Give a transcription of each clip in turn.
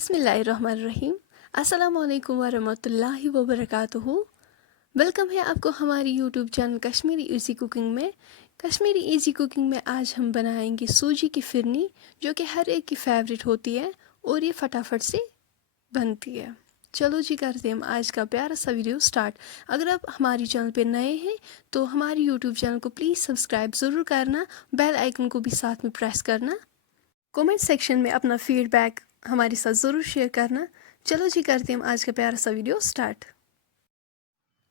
बिस्मिल्लाहिर्रहमानिर्रहीम। अस्सलामु अलैकुम वरहमतुल्लाहि वबरकातुहू। वेलकम है आपको हमारी YouTube channel Kashmiri easy cooking में। कश्मीरी इजी कुकिंग में आज हम बनाएंगे सूजी की फिरनी, जो कि हर एक की फेवरेट होती है और ये फटाफट से बनती है। चलो जी, करते हैं हम आज का प्यारा सा वीडियो स्टार्ट। अगर आप हमारी चैनल पे नए हैं तो हमारी यूट्यूब चैनल को प्लीज़ सब्सक्राइब ज़रूर करना, बेल आइकन को भी साथ में प्रेस करना, कमेंट सेक्शन में अपना फीडबैक हमारे साथ ज़रूर शेयर करना। चलो जी, करते हैं हम आज का प्यारा सा वीडियो स्टार्ट।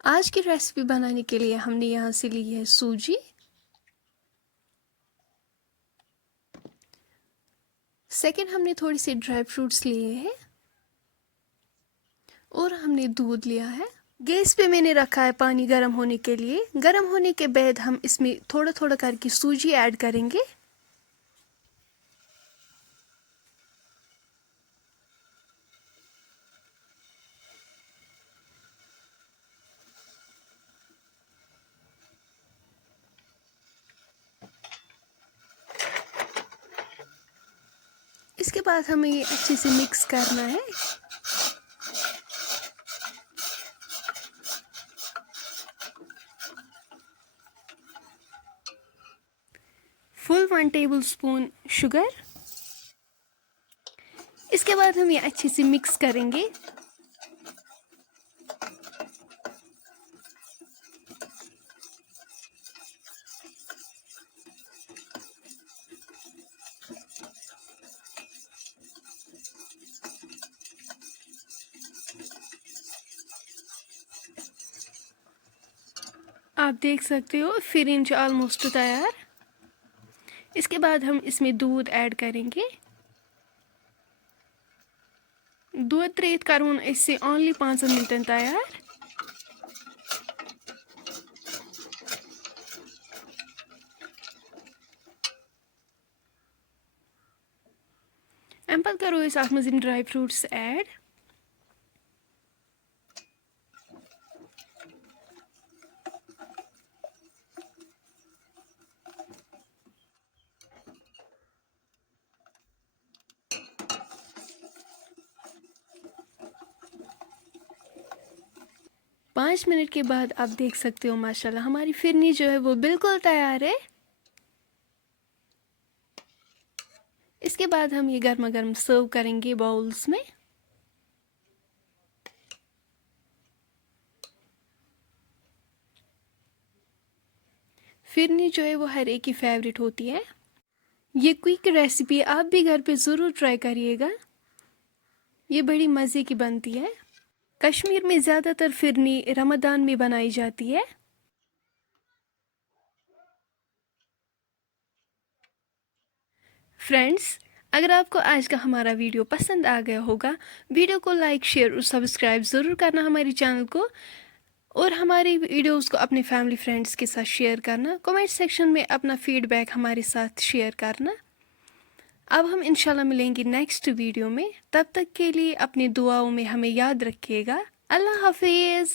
आज की रेसिपी बनाने के लिए हमने यहाँ से ली है सूजी, सेकंड हमने थोड़ी सी ड्राई फ्रूट्स लिए हैं और हमने दूध लिया है। गैस पे मैंने रखा है पानी गर्म होने के लिए। गर्म होने के बाद हम इसमें थोड़ा थोड़ा करके सूजी ऐड करेंगे। इसके बाद हमें ये अच्छे से मिक्स करना है। Full 1 table spoon sugar. इसके बाद हम ये अच्छे से मिक्स करेंगे। आप देख सकते हो फिरिंज ऑलमोस्ट तैयार। इसके बाद हम इसमें दूध ऐड करेंगे। दूध त्रेत करूँ इससे ओनली 5 मिनटन तैयार। अम पत करो इस अथ मज ड्राई फ्रूट्स ऐड। पाँच मिनट के बाद आप देख सकते हो माशाल्लाह हमारी फिरनी जो है वो बिल्कुल तैयार है। इसके बाद हम ये गर्मा गर्म सर्व करेंगे बाउल्स में। फिरनी जो है वो हर एक की फेवरेट होती है। ये क्विक रेसिपी आप भी घर पे ज़रूर ट्राई करिएगा, ये बड़ी मज़े की बनती है। कश्मीर में ज़्यादातर फिरनी रमज़ान में बनाई जाती है। फ्रेंड्स, अगर आपको आज का हमारा वीडियो पसंद आ गया होगा, वीडियो को लाइक शेयर और सब्सक्राइब ज़रूर करना हमारी चैनल को, और हमारी वीडियोस को अपने फैमिली फ्रेंड्स के साथ शेयर करना। कमेंट सेक्शन में अपना फीडबैक हमारे साथ शेयर करना। अब हम इंशाल्लाह मिलेंगे नेक्स्ट वीडियो में। तब तक के लिए अपनी दुआओं में हमें याद रखिएगा। अल्लाह हाफिज़।